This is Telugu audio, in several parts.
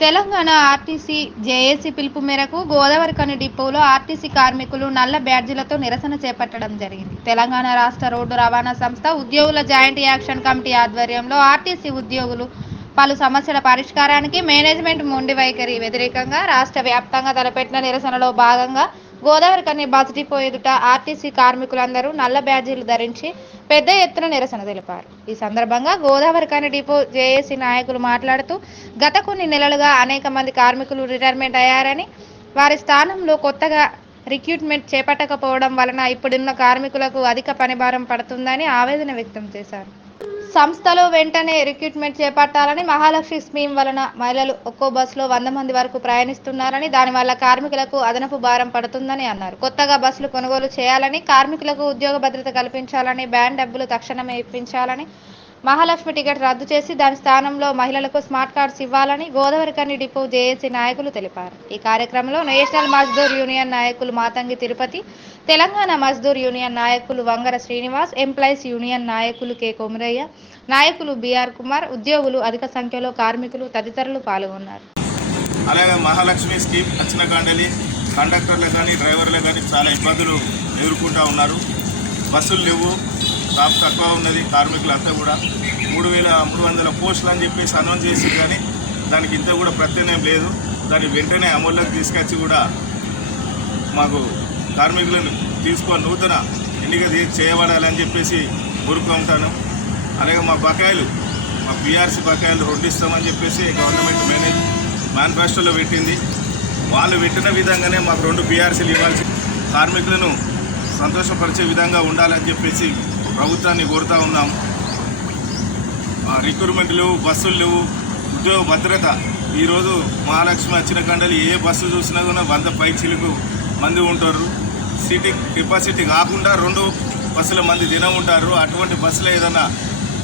తెలంగాణ ఆర్టీసీ జేఏసీ పిలుపు మేరకు గోదావరికని డిపోలో ఆర్టీసీ కార్మికులు నల్ల బ్యాడ్జీలతో నిరసన చేపట్టడం జరిగింది. తెలంగాణ రాష్ట్ర రోడ్డు రవాణా సంస్థ ఉద్యోగుల జాయింట్ యాక్షన్ కమిటీ ఆధ్వర్యంలో ఆర్టీసీ ఉద్యోగులు పలు సమస్యల పరిష్కారానికి మేనేజ్మెంట్ మొండి వైఖరి వ్యతిరేకంగా రాష్ట్ర వ్యాప్తంగా తలపెట్టిన నిరసనలో భాగంగా గోదావరి కని బస్ డిపో ఎదుట ఆర్టీసీ కార్మికులందరూ నల్ల బ్యాజీలు ధరించి పెద్ద ఎత్తున నిరసన తెలిపారు. ఈ సందర్భంగా గోదావరి కని డిపో జేఏసీ నాయకులు మాట్లాడుతూ గత కొన్ని నెలలుగా అనేక మంది కార్మికులు రిటైర్మెంట్ అయ్యారని వారి స్థానంలో కొత్తగా రిక్రూట్మెంట్ చేపట్టకపోవడం వలన ఇప్పుడున్న కార్మికులకు అధిక పనిభారం పడుతుందని ఆవేదన వ్యక్తం చేశారు. సంస్థలో వెంటనే రిక్రూట్మెంట్ చేపట్టాలని మహాలక్ష్మి స్కీమ్ వలన మహిళలు ఒక్కో బస్సులో వంద మంది వరకు ప్రయాణిస్తున్నారని దానివల్ల కార్మికులకు అదనపు భారం పడుతుందని అన్నారు. కొత్తగా బస్సులు కొనుగోలు చేయాలని కార్మికులకు ఉద్యోగ భద్రత కల్పించాలని బ్యాన్ డబ్బులు తక్షణమే ఇప్పించాలని మహాలక్ష్మి టికెట్ రద్దు చేసి దాని స్థానంలో మహిళలకు స్మార్ట్ కార్డ్స్ ఇవ్వాలని గోదావరికన్ని డిపో జేఏసీ నాయకులు తెలిపారు. ఈ కార్యక్రమంలో నేషనల్ మజ్దూర్ యూనియన్ నాయకులు మాతంగి తిరుపతి తెలంగాణ మజ్దూర్ యూనియన్ నాయకులు వంగర శ్రీనివాస్ ఎంప్లాయీస్ యూనియన్ నాయకులు కె. కొమరయ్య నాయకులు బిఆర్ కుమార్ ఉద్యోగులు అధిక సంఖ్యలో కార్మికులు తదితరులు పాల్గొన్నారు. అలాగే మహాలక్ష్మి స్కీమ్ వచ్చిన కాండలి కండక్టర్లు కానీ డ్రైవర్లు కానీ చాలా ఇబ్బందులు ఎదుర్కొంటూ ఉన్నారు. బస్సులు లేవు స్టాఫ్ తక్కువ ఉన్నది కార్మికులంతా కూడా. మూడు వేల మూడు వందల పోస్టులు అని చెప్పేసి అనౌన్స్ చేసింది కానీ దానికి ఇంత కూడా ప్రత్యామ్నాయం లేదు. దాన్ని వెంటనే అమల్లోకి తీసుకొచ్చి కూడా మాకు కార్మికులను తీసుకొని నూతన ఎన్నిక చేయబడాలని చెప్పేసి కోరుకుంటాను. అలాగే మా బకాయిలు మా బీఆర్సీ బకాయిలు రెండు ఇస్తామని చెప్పేసి గవర్నమెంట్ మేనేజ్ మేనిఫెస్టోలో పెట్టింది. వాళ్ళు పెట్టిన విధంగానే మాకు రెండు బీఆర్సీలు ఇవ్వాల్సి కార్మికులను సంతోషపరిచే విధంగా ఉండాలని చెప్పేసి ప్రభుత్వాన్ని కోరుతూ ఉన్నాం. ఆ, రిక్రూట్మెంట్ లేవు బస్సులు లేవు. ఉద్యోగ భద్రత. ఈరోజు మహాలక్ష్మి వచ్చిన కండలు ఏ బస్సు చూసినా కూడా వంద పై చిలుకు మంది ఉంటారు. సీటింగ్ కెపాసిటీ కాకుండా రెండు బస్సుల మంది దినం ఉంటారు. అటువంటి బస్సులు ఏదైనా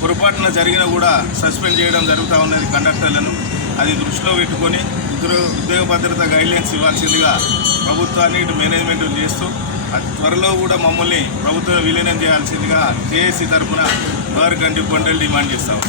పొరపాటున జరిగినా కూడా సస్పెండ్ చేయడం జరుగుతూ ఉన్నది కండక్టర్లను. అది దృష్టిలో పెట్టుకొని ఉద్యోగ ఉద్యోగ భద్రత గైడ్లైన్స్ ఇవ్వాల్సిందిగా ప్రభుత్వాన్ని ఇటు మేనేజ్మెంట్ చేస్తూ అతి త్వరలో కూడా మమ్మల్ని ప్రభుత్వం విలీనం చేయాల్సిందిగా జేఏసీ తరఫున గవర్నమెంట్ డిపాండల్ డిమాండ్ చేస్తాం